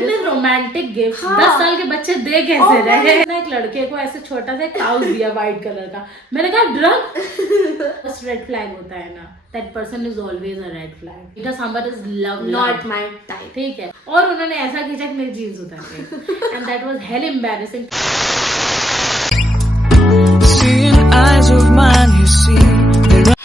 इतने romantic gift 10 साल के बच्चे दे कैसे रहे। ना एक लड़के को ऐसे छोटा सा काउच दिया व्हाइट कलर का, मैंने कहा ड्रग। बस रेड फ्लैग होता है ना, that person is always a red flag. Because somebody is not my type. ठीक है, और उन्होंने ऐसा खींचा कि मेरी जीन्स उतार गई, and that was hell embarrassing.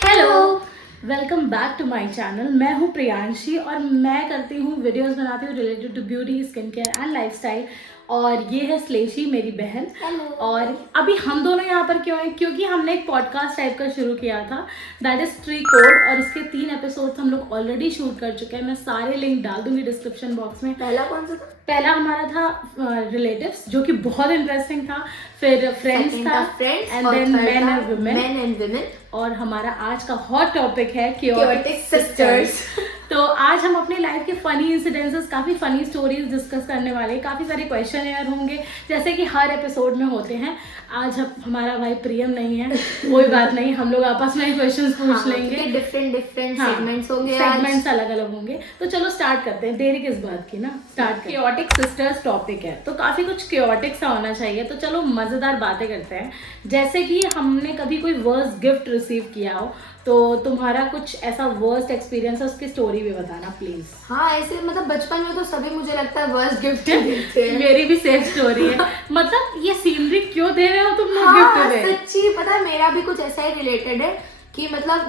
Hello, welcome back to my channel. मैं हूँ प्रियांशी और मैं करती हूँ वीडियोस बनाती हूँ related to beauty, skin care and lifestyle. और ये है श्लेषी, मेरी बहन। Hello. और अभी हम दोनों यहाँ पर क्यों हैं? क्योंकि हमने एक पॉडकास्ट टाइप का शुरू किया था, दैट इज ट्री कोड, और इसके 3 एपिसोड्स हम लोग ऑलरेडी शूट कर चुके हैं। मैं सारे लिंक डाल दूंगी डिस्क्रिप्शन बॉक्स में। पहला कौन सा था? पहला हमारा था रिलेटिव्स, जो कि बहुत इंटरेस्टिंग था। फिर फ्रेंड्स था, and then men and women. और हमारा आज का हॉट टॉपिक है chaotic सिस्टर्स। तो आज हम अपनी लाइफ के फनी इंसिडेंसेस, काफी फनी स्टोरीज डिस्कस करने वाले हैं। काफी सारे क्वेश्चन एयर होंगे जैसे कि हर एपिसोड में होते हैं। आज हमारा भाई प्रियम नहीं है, कोई बात नहीं, हम लोग आपस में ही क्वेश्चंस पूछ लेंगे। डिफरेंट सेगमेंट्स होंगे, सेगमेंट्स अलग अलग होंगे। तो चलो स्टार्ट करते हैं, देरी किस बात की ना, स्टार्ट। chaotic सिस्टर्स टॉपिक है तो काफी कुछ chaotic सा होना चाहिए। तो चलो मजेदार बातें करते हैं। जैसे कि हमने कभी कोई वर्स्ट गिफ्ट रिसीव किया हो, तो तुम्हारा कुछ ऐसा वर्स्ट एक्सपीरियंस है, उसकी स्टोरी भी बताना प्लीज। हाँ, ऐसे मतलब बचपन में तो सभी मुझे लगता है वर्स्ट गिफ्ट देते हैं। मेरी भी सेम स्टोरी है। मतलब ये सीनरी क्यों दे रहे हो तुम लोग गिफ्ट में? सच्ची पता है, मेरा भी कुछ ऐसा ही रिलेटेड है कि मतलब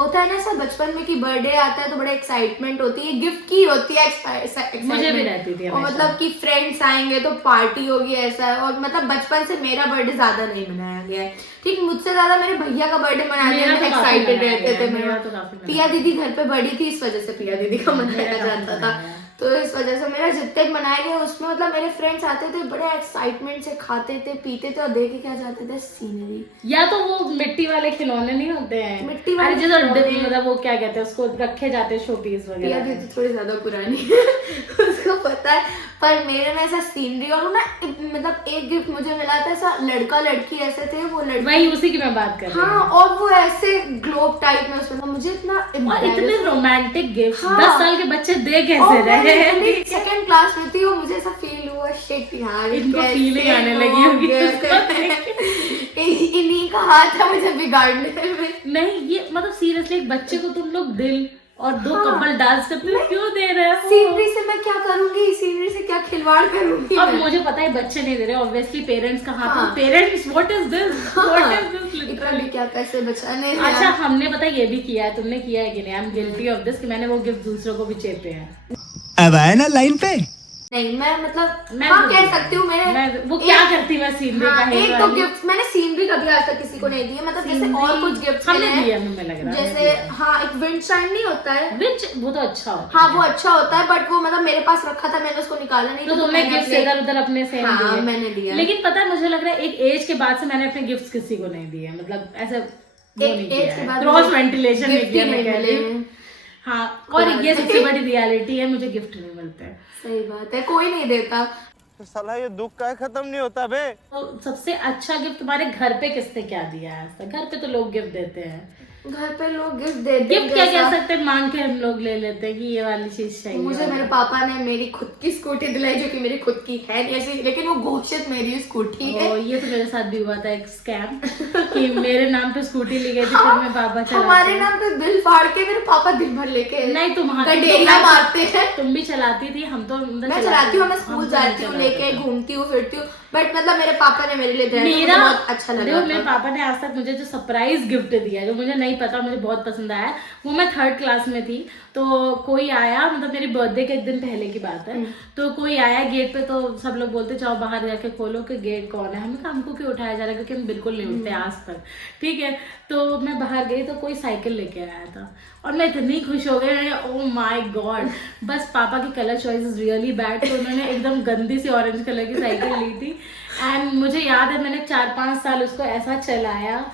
होता है ना ऐसा बचपन में कि बर्थडे आता है तो बड़ा एक्साइटमेंट होती है, गिफ्ट की होती है। मुझे भी रहती थी। और मतलब कि फ्रेंड्स आएंगे तो पार्टी होगी, ऐसा है। और मतलब बचपन से मेरा बर्थडे ज्यादा नहीं मनाया गया है, ठीक, मुझसे ज्यादा मेरे भैया का बर्थडे मनाने में एक्साइटेड रहते थे। मेरा तो पिया दीदी घर पे बड़ी थी, इस वजह से पिया दीदी का मनाया जाता था। तो इस वजह से मेरा जितने मनाए गए उसमें मतलब मेरे फ्रेंड्स आते थे, बड़े एक्साइटमेंट से खाते थे, पीते थे और देखे क्या जाते थे सीनरी। या तो वो मिट्टी वाले खिलौने नहीं होते हैं, मिट्टी वाले मतलब वो क्या कहते हैं उसको, रखे जाते हैं शो पीस वगैरह। ये तो थोड़ी ज्यादा पुरानी है उसको पता है। पर मेरे में ऐसा सीनरी और ना मतलब एक गिफ्ट मुझे मिला था, ऐसा लड़का लड़की ऐसे थे, वो लड़की वही उसी की मैं बात कर रही हूँ। हाँ, और वो ऐसे ग्लोब टाइप में उसमें मुझे इतने रोमांटिक गिफ्ट 10 साल के बच्चे दे कैसे रहे। सेकंड क्लास में थी और मुझे ऐसा फील हुआ, शिट यार, इनको फीलिंग आने लगी होगी। इन्हीं का हाथ था मुझे बिगाड़ने में। नहीं, ये मतलब सीरियसली एक बच्चे को तुम लोग दिल और 2 कपल डांस करते हुए क्यों दे रहे हो? सीनरी से मैं क्या करूंगी, सीनरी से क्या खिलवाड़ करूंगी? अब मुझे पता है बच्चे नहीं दे रहे, ऑब्वियसली पेरेंट्स का हाथ है। Parents what is this, what is this literally, क्या कैसे बचाने। अच्छा, हमने पता ये भी किया है, तुमने किया है कि नहीं? I am guilty of this कि मैंने वो गिफ्ट दूसरों को भी चेपे हैं। अब आए ना लाइन पे। नहीं, मैं मतलब मैं कह सकती हूँ वो क्या करती मैं सीनरी का है। एक तो गिफ्ट मैंने सीनरी कभी आज तक किसी को नहीं दी है, मतलब जैसे और कुछ गिफ्ट हमने दिया, हमें लग रहा है जैसे हाँ एक विंड चाइम नहीं होता है, वो तो अच्छा होता है। हाँ वो अच्छा होता है, बट वो मतलब मेरे पास रखा था, मैंने उसको निकाला नहीं। तो तुमने गिफ्ट इधर उधर अपने से हाँ, मैंने दिया। लेकिन पता है मुझे लग रहा है एक एज के बाद से मैंने अपने गिफ्ट किसी को नहीं दिए, मतलब ऐसे एक एज के बाद क्रॉस वेंटिलेशन नहीं किया मैं कह रही हूँ। हाँ, और ये सबसे बड़ी रियलिटी है, मुझे गिफ्ट नहीं मिलते। सही बात है, कोई नहीं देता। तो साला ये दुख का खत्म नहीं होता बे। तो सबसे अच्छा गिफ्ट तुम्हारे घर पे किसने क्या दिया है? घर पे तो लोग गिफ्ट देते हैं, घर पे लोग गिफ्ट देते हैं। गिफ्ट क्या कह सकते हैं, मांग के हम लोग ले लेते हैं कि ये वाली चीज चाहिए। मुझे मेरे पापा ने मेरी खुद की स्कूटी दिलाई, जो कि मेरी खुद की है नहीं ऐसी, लेकिन वो घोषित मेरी स्कूटी है। ये तो मेरे साथ भी हुआ था एक स्कैम कि मेरे नाम पे स्कूटी ली गई थी, फिर मैं पापा चलाते, हमारे नाम पे बिल फाड़ के मेरे पापा दिन भर लेके। नहीं, गडेरिया मारते हैं। तुम भी चलाती थी, हम तो मैं चलाती हूँ, मैं स्कूल जाती हूँ लेके, घूमती हूँ फिरती हूँ, बट मतलब मेरे पापा ने मेरे लिए दिया, बहुत अच्छा लगा। मेरे पापा ने आज तक मुझे जो सरप्राइज गिफ्ट दिया, जो मुझे नहीं पता, मुझे बहुत पसंद आया, वो मैं 3rd क्लास में थी। तो कोई आया, मतलब मेरी बर्थडे के एक दिन पहले की बात है, तो कोई आया गेट पे, तो सब लोग बोलते जाओ बाहर जाके खोलो कि गेट कौन है। हमने कहा हमको क्यों उठाया जा रहा है, क्योंकि हम बिल्कुल नहीं उठते आज तक, ठीक है। तो मैं बाहर गई तो कोई साइकिल लेके आया था और मैं इतनी खुश हो गई, ओ माय गॉड। बस पापा की colour choice is really bad, तो उन्होंने एकदम गंदी सी ऑरेंज कलर की साइकिल ली थी। एंड मुझे याद है मैंने 4-5 साल उसको ऐसा चलाया।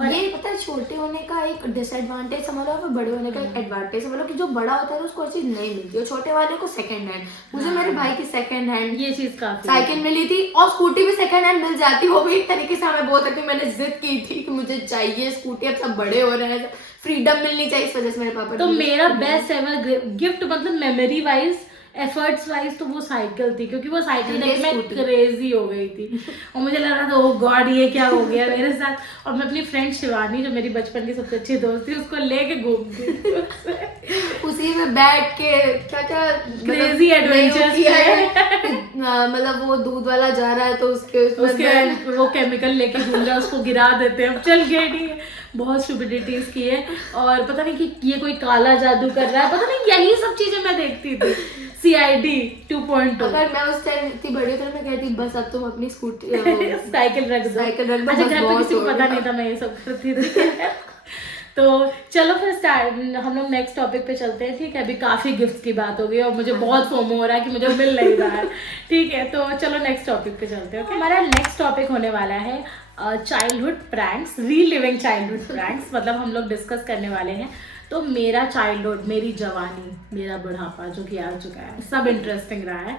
और ये पता है, छोटे होने का एक डिसएडवांटेज समझ लो, बड़े होने का एक एडवांटेज समझ लो, कि जो बड़ा होता है उसको चीज नहीं मिलती है, छोटे वाले को सेकंड हैंड। मुझे मेरे भाई की सेकंड हैंड ये चीज काफी साइकिल मिली थी, और स्कूटी भी सेकंड हैंड मिल जाती, वो भी एक तरीके से हमें बोल सकते, मैंने जिद की थी कि मुझे चाहिए स्कूटी, अब सब बड़े हो रहे हैं, फ्रीडम मिलनी चाहिए, इस वजह से मेरे पापा। तो मेरा बेस्ट एवर गिफ्ट, मतलब मेमोरी वाइज एफर्ट्स वाइज तो वो साइकिल थी, क्योंकि वो साइकिल ये देख मैं scooty। क्रेजी हो गई थी और मुझे लग रहा था ओ गॉड ये क्या हो गया मेरे साथ। और मैं अपनी फ्रेंड शिवानी जो मेरी बचपन की सबसे अच्छी दोस्त थी उसको लेके घूमती थी उसी में बैठ के क्या क्या Crazy adventures मतलब वो दूध वाला जा रहा है तो उसके उसके वो केमिकल लेके घूम रहा है, उसको गिरा देते हैं, चल गया नहीं है। बहुत स्टुपिडिटीज की है और पता नहीं कि ये कोई काला जादू कर रहा है, पता नहीं, यही सब चीजें मैं देखती थी। CID 2.2 अगर मैं उस टाइम इतनी बड़ी तो मैं कहती बस अब तुम अपनी स्कूटी साइकिल रख दो। साइकिल रख दो, अच्छा बस घर पे बहुत किसी को हो पता गया। नहीं था मैं ये सब करती थी। तो चलो फिर स्टार्ट, हम लोग नेक्स्ट टॉपिक पे चलते हैं, ठीक है। अभी काफी गिफ्ट की बात हो गई और मुझे बहुत फोमो हो रहा है कि मुझे मिल नहीं रहा है, ठीक है। तो चलो नेक्स्ट टॉपिक पे चलते हैं। हमारा नेक्स्ट टॉपिक होने वाला है childhood pranks, reliving childhood pranks. मतलब हम लोग डिस्कस करने वाले हैं तो मेरा चाइल्डहुड, मेरी जवानी, मेरा बुढ़ापा जो कि आ चुका है, सब इंटरेस्टिंग रहा है।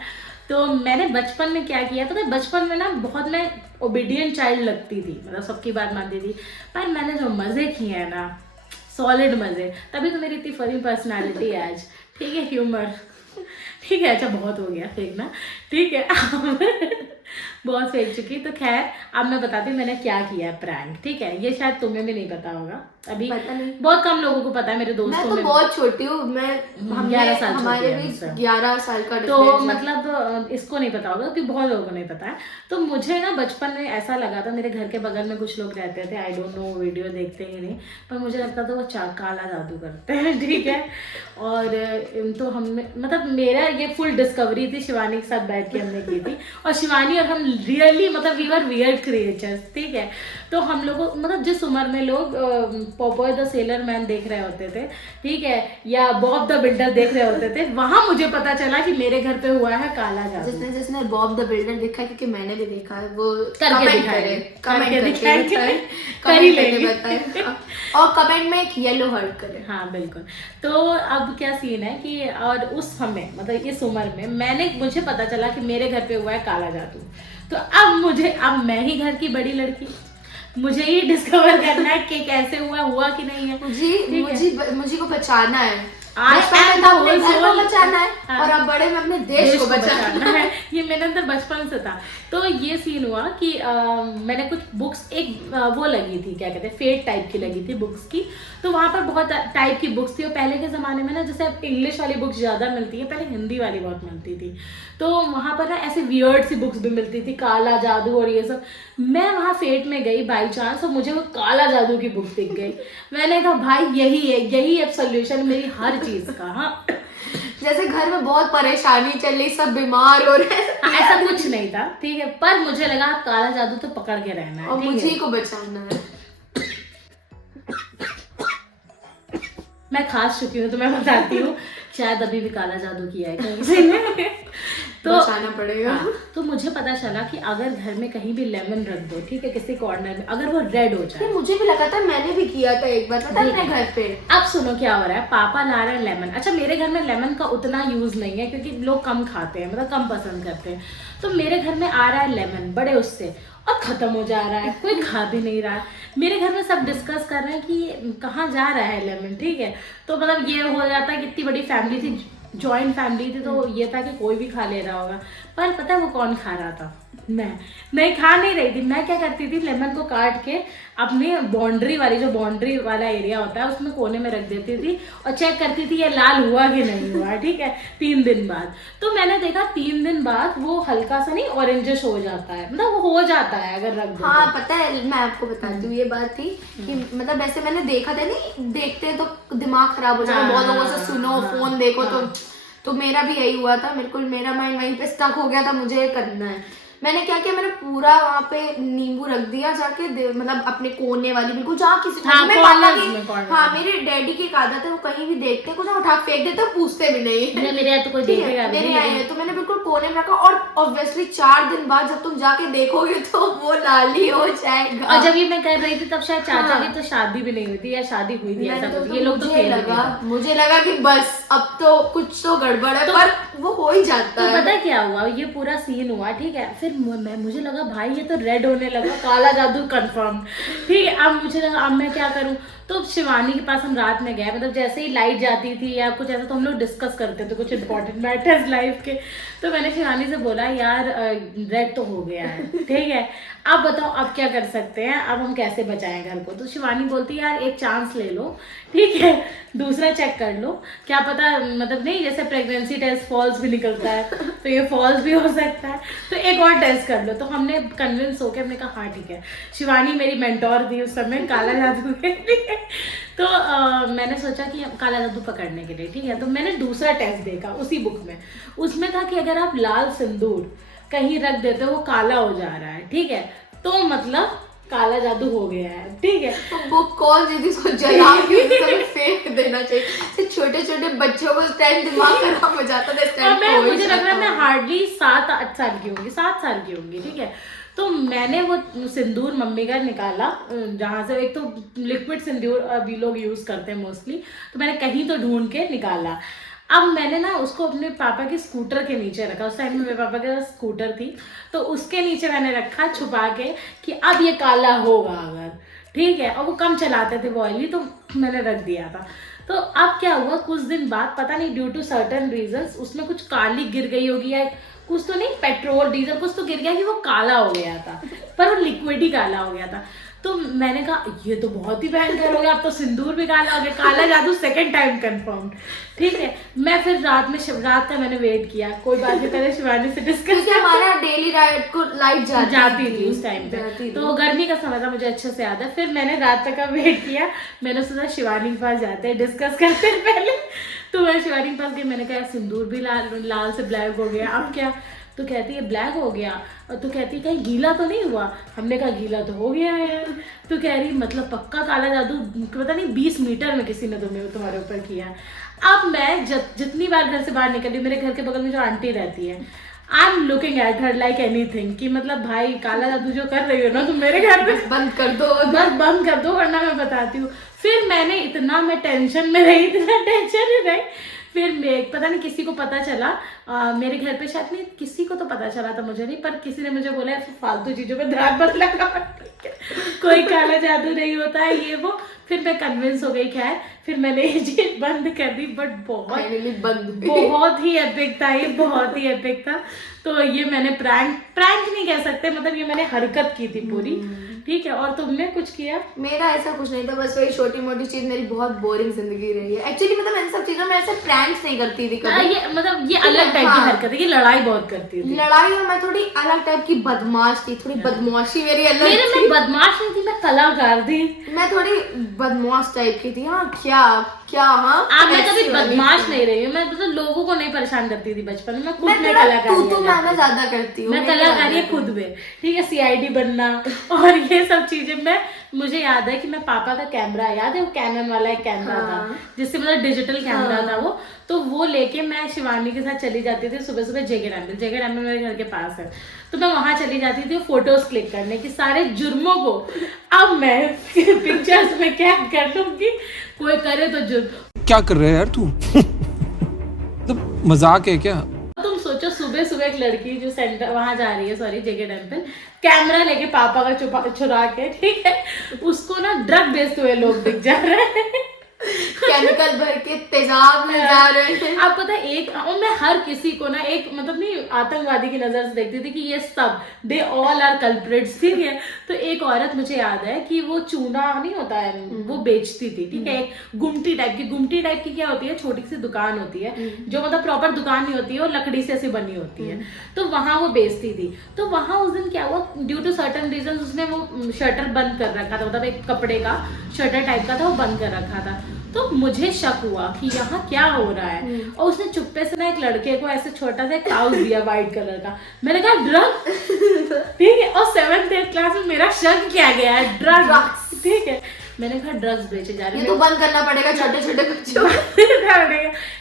तो मैंने बचपन में क्या किया, पता है बचपन में ना बहुत मैं ओबीडियंट चाइल्ड लगती थी, मतलब सबकी बात मानती थी, पर मैंने जो मजे किए हैं ना, सॉलिड मजे, तभी तो मेरी इतनी फनी पर्सनालिटी है आज, ठीक है। ह्यूमर, ठीक है। अच्छा बहुत हो गया फेंकना, ठीक है। बहुत फेंक चुकी। तो खैर अब मैं बताती हूँ मैंने क्या किया है प्रैंक, ठीक है। ये शायद तुम्हें भी नहीं पता होगा, अभी पता नहीं। बहुत कम लोगों को पता है, मेरे दोस्तों मैं तो में बहुत छोटी हूँ, मैं 11 साल हमारे छोटी है भी मुझसे। 11 साल का तो difference है। मतलब इसको नहीं पता होगा क्योंकि बहुत लोगों को नहीं पता है। तो मुझे ना बचपन में ऐसा लगा था, मेरे घर के बगल में कुछ लोग रहते थे, आई डोंट नो वीडियो देखते ही नहीं, पर मुझे लगता था वो काला जादू करते हैं, ठीक है। और तो हमने मतलब मेरा ये फुल डिस्कवरी थी, शिवानी के साथ बैठ के हमने की थी। और शिवानी और हम रियली मतलब वी वर वियर्ड क्रिएचर्स, ठीक है। तो हम लोगों मतलब जिस उम्र में लोग पॉपॉय द सेलर मैन देख रहे होते थे, ठीक है, या बॉब द बिल्डर देख रहे होते थे, वहां मुझे पता चला कि मेरे घर पे हुआ है काला जादू। जिसने जिसने बॉब द बिल्डर देखा है, क्योंकि मैंने भी देखा है, वो करके कमेंट दिखाएंगे, करे, करके कमेंट दिखाएंगे, करके कर ही कमेंट करके लेंगे। बताएं। हाँ। और कमेंट में एक येलो हार्ट करे। हाँ बिल्कुल। तो अब क्या सीन है कि और उस समय मतलब इस उम्र में मुझे पता चला कि मेरे घर पे हुआ है काला जादू। तो अब मैं ही घर की बड़ी लड़की, मुझे ही डिस्कवर करना है कि कैसे हुआ कि नहीं है। मुझे को बचाना है। आज बचपन में तो अपने घर को whole- बचाना है हाँ। और अब बड़े में अपने देश को बचाना है। ये मेरे अंदर बचपन से था। तो ये सीन हुआ कि मैंने कुछ बुक्स वो लगी थी, क्या कहते हैं, फेट टाइप की लगी थी बुक्स की। तो वहाँ पर बहुत टाइप की बुक्स थी और पहले के ज़माने में ना जैसे अब इंग्लिश वाली बुक्स ज़्यादा मिलती है, पहले हिंदी वाली बहुत मिलती थी। तो वहाँ पर ना ऐसे वियर्ड सी बुक्स भी मिलती थी, काला जादू और ये सब। मैं वहाँ फेट में गई बाई चांस और मुझे वो काला जादू की बुक दिख गई। मैंने कहा भाई यही अब सोल्यूशन मेरी हर चीज़ का। हाँ जैसे घर में बहुत परेशानी चल रही, सब बीमार हो रहे हैं। हाँ, ऐसा कुछ नहीं था, ठीक है, पर मुझे लगा काला जादू तो पकड़ के रहना है, और ठीक है? मुझे को बचाना है। मैं खास चुकी हूँ तो मैं बताती हूँ, शायद अभी भी काला जादू किया है कहीं से ने। तो बचाना पड़ेगा। हाँ, तो मुझे पता चला कि अगर घर में कहीं भी लेमन रख दो, ठीक है, किसी कॉर्नर में, अगर वो रेड हो जाए। ये मुझे भी लगा था, मैंने भी किया था एक बार, पता है, अपने घर पे। अब सुनो क्या हो रहा है, पापा ला रहे हैं लेमन। अच्छा मेरे घर में लेमन का उतना यूज नहीं है क्योंकि लोग कम खाते हैं, मतलब कम पसंद करते हैं। तो मेरे घर में आ रहा है लेमन बड़े उससे और खत्म हो जा रहा है, कोई खा भी नहीं रहा है। मेरे घर में सब डिस्कस कर रहे हैं कि कहाँ जा रहा है लेमन, ठीक है। तो मतलब ये हो जाता है कि इतनी बड़ी फैमिली थी, जॉइंट फैमिली थी, तो ये था कि कोई भी खा ले रहा होगा। पर पता है वो कौन खा रहा था? मैं खा नहीं रही थी। मैं क्या करती थी, लेमन को काट के अपने बाउंड्री वाला एरिया होता है उसमें कोने में रख देती थी और चेक करती थी ये लाल हुआ कि नहीं हुआ, ठीक है, 3 दिन बाद। तो मैंने देखा 3 दिन बाद वो हल्का सा नहीं ऑरेंजिश हो जाता है, मतलब वो हो जाता है अगर रख दो। हाँ पता है, मैं आपको बताती हूँ, ये बात थी कि मतलब ऐसे मैंने देखा था, नहीं देखते तो दिमाग खराब हो जाता है, बहुत लोगों से सुनो, फोन देखो, तो मेरा भी यही हुआ था। बिल्कुल मेरा माइंड वहीं पे स्टक हो गया था, मुझे ये करना है। मैंने क्या किया, मैंने पूरा वहाँ पे नींबू रख दिया जाके, मतलब अपने कोने वाली बिल्कुल जहाँ किसी हाँ मेरे डैडी की एक आदत है, वो कहीं भी देखते कुछ उठा फेंक देते, पूछते भी नहीं। मेरे यहाँ तो कोई देखेगा भी मेरे नहीं, आए हैं तो मैंने बिल्कुल कोने में रखा। और ऑब्वियसली 4 दिन बाद जब तुम जाके देखोगे तो वो लाली हो जाएगा। और जब ये मैं कर रही थी तब शायद चाचा की तो शादी भी नहीं हुई थी या शादी हुई थी, ऐसा कुछ। ये लोग तो खेल रहे थे। मुझे लगा कि बस अब तो कुछ तो गड़बड़ है, पर वो हो ही जाता है। पता क्या हुआ, ये पूरा सीन हुआ, ठीक है। फिर फिर मुझे लगा भाई ये तो रेड होने लगा, काला जादू कंफर्म। ठीक है, अब मुझे लगा अब मैं क्या करूं। तो शिवानी के पास हम रात में गए, मतलब जैसे ही लाइट जाती थी या कुछ ऐसा तो हम लोग डिस्कस करते थे कुछ इंपॉर्टेंट मैटर्स लाइफ के। तो मैंने शिवानी से बोला यार रेड तो हो गया है, ठीक है, अब बताओ अब क्या कर सकते हैं, अब हम कैसे बचाएं घर को। तो शिवानी बोलती यार एक चांस ले लो, ठीक है, दूसरा चेक कर लो, क्या पता, मतलब नहीं जैसे प्रेगनेंसी टेस्ट फॉल्स भी निकलता है तो ये फॉल्स भी हो सकता है, तो एक और टेस्ट कर लो। तो हमने कन्विंस होकर हमने कहा हाँ ठीक है। शिवानी मेरी मेंटोर थी उस समय काला जादू के लिए। तो मैंने सोचा कि काला जादू पकड़ने के लिए, ठीक है, तो मैंने दूसरा टेस्ट देखा उसी बुक में। उसमें था कि अगर आप लाल सिंदूर कहीं रख देते हो वो काला हो जा रहा है, ठीक है, तो मतलब काला जादू हो गया है, ठीक है। तो बुक कौन सी थी, उसको जला के फेंक देना चाहिए। छोटे छोटे बच्चों को टाइम दिमाग खराब हो जाता था। मुझे लग रहा है मैं हार्डली 7-8 साल की होंगी, 7 साल की होंगी, ठीक है। तो मैंने वो सिंदूर मम्मी का निकाला, जहाँ से एक तो लिक्विड सिंदूर अभी लोग यूज करते हैं मोस्टली, तो मैंने कहीं तो ढूंढ के निकाला। अब मैंने ना उसको अपने पापा के स्कूटर के नीचे रखा, उस टाइम में मेरे पापा के पास स्कूटर थी, तो उसके नीचे मैंने रखा छुपा के कि अब ये काला होगा अगर, ठीक है। और वो कम चलाते थे वो ऑयली, तो मैंने रख दिया था। तो अब क्या हुआ, कुछ दिन बाद पता नहीं ड्यू टू सर्टेन रीजंस उसमें कुछ काली गिर गई होगी या कुछ तो नहीं, पेट्रोल डीजल कुछ तो गिर गया कि वो काला हो गया था, पर वो लिक्विड ही काला हो गया था। तो मैंने कहा ये तो बहुत ही भयंकर हो गया, अब तो सिंदूर भी काला हो गया, काला जादू सेकंड टाइम कंफर्म, ठीक है। मैं फिर रात का मैंने वेट किया, कोई बात नहीं, पहले शिवानी से डिस्कस किया। हमारा डेली राइड को लाइट जाती थी उस टाइम पे, तो गर्मी का समय था, मुझे अच्छे से याद है। फिर मैंने रात तक का वेट किया, मैंने सोचा शिवानी के पास जाते हैं, डिस्कस करते हैं पहले। तो मैं शिवानी के पास गई, मैंने कहा सिंदूर भी लाल से ब्लैक हो गया, अब क्या। तो कहती है ब्लैक हो गया, और तो कहती है कहीं गीला तो नहीं हुआ। हमने कहा गीला तो हो गया है यार। तो कह रही मतलब पक्का काला जादू, पता नहीं 20 मीटर में किसी ने तुम्हारे ऊपर किया। अब मैं जितनी बार घर से बाहर निकली, मेरे घर के बगल में जो आंटी रहती है, I am looking at her like anything, कि मतलब भाई काला जादू जो कर रही हो ना तुम मेरे घर में, बंद कर दो, बस बंद कर दो वरना मैं बताती हूँ। फिर मैं टेंशन में रही, इतना टेंशन में रही। फिर पता नहीं किसी को पता चला, मेरे घर पे शायद नहीं, किसी को तो पता चला था, मुझे नहीं, पर किसी ने मुझे बोला फालतू चीजों पे ध्यान मत लगा, कोई काला जादू नहीं होता है ये वो। फिर मैं कन्विंस हो गई, खैर फिर मैंने ये चीज बंद कर दी, बट बहुत ही एपिक था ये, बहुत ही एपिक था। तो ये मैंने प्रैंक नहीं कह सकते, मतलब ये मैंने हरकत की थी पूरी, ठीक है। और तुमने कुछ किया? मेरा ऐसा कुछ नहीं था, बस वही छोटी मोटी चीज, मेरी बहुत बोरिंग जिंदगी रही है एक्चुअली। मतलब इन सब चीजों में ऐसे प्रैंक्स नहीं करती थी कभी। ये मतलब ये अलग टाइप की हरकत है, ये लड़ाई बहुत करती थी। लड़ाई में मैं थोड़ी अलग टाइप की बदमाश थी, थोड़ी बदमाशी मेरी अलग थी। मैं बदमाश नहीं थी, मैं कलाकार थी, मैं थोड़ी बदमाश टाइप की थी। हाँ क्या हाँ मैं कभी बदमाश नहीं रही हूँ, मैं मतलब लोगों को नहीं परेशान करती थी बचपन में। मैं खुद में कलाकारी ज्यादा करती हूँ, मैं कलाकारी खुद में, ठीक है, CID बनना और ये सब चीजें। मुझे याद है कि मैं पापा का कैमरा, याद है वो कैनन वाला एक कैमरा था, जिससे मतलब डिजिटल कैमरा था वो, तो वो लेके मैं शिवानी के साथ चली जाती थी सुबह सुबह जेके डैम में मेरे घर के पास है, तो मैं वहां चली जाती थी फोटोज क्लिक करने की, सारे जुर्मों को अब मैं पिक्चर्स में कैद कर लूंगी, कोई करे तो जुर्म। क्या कर रहे हैं यार तू? मजाक है क्या? तुम सोचो सुबह सुबह एक लड़की जो सेंटर वहां जा रही है, सॉरी जेके टेम्पल, कैमरा लेके पापा का चुरा के, ठीक है, उसको ना ड्रग बेचते हुए लोग दिख जा रहे हैं, केमिकल भर के तेजाब ले जा रहे हैं। आप पता और मैं हर किसी को ना एक मतलब नहीं आतंकवादी की नजर से देखती थी कि ये सब दे ऑल आर कल्प्रिट्स, ठीक है। तो एक औरत मुझे याद है कि वो चूना नहीं होता है वो बेचती थी, ठीक है, एक गुमटी टाइप की क्या होती है, छोटी सी दुकान होती है जो मतलब प्रॉपर दुकान नहीं होती है, और लकड़ी से ऐसी बनी होती है, तो वहां वो बेचती थी। तो वहां उस दिन क्या हुआ, ड्यू टू सर्टेन रीजन उसने वो शटर बंद कर रखा था, मतलब एक कपड़े का शटर टाइप का था, वो बंद कर रखा था। तो मुझे शक हुआ कि यहाँ क्या हो रहा है, और उसने चुप्पे से ना एक लड़के को ऐसे छोटा सा काउच दिया व्हाइट कलर का। मैंने कहा ड्रग, ठीक है, और 7th-8th क्लास में मेरा शक क्या गया है, ड्रग्स, ठीक है। मैंने कहा ड्रग्स बेचे जा रहे हैं, ये तो बंद करना पड़ेगा छोटे छोटे बच्चों,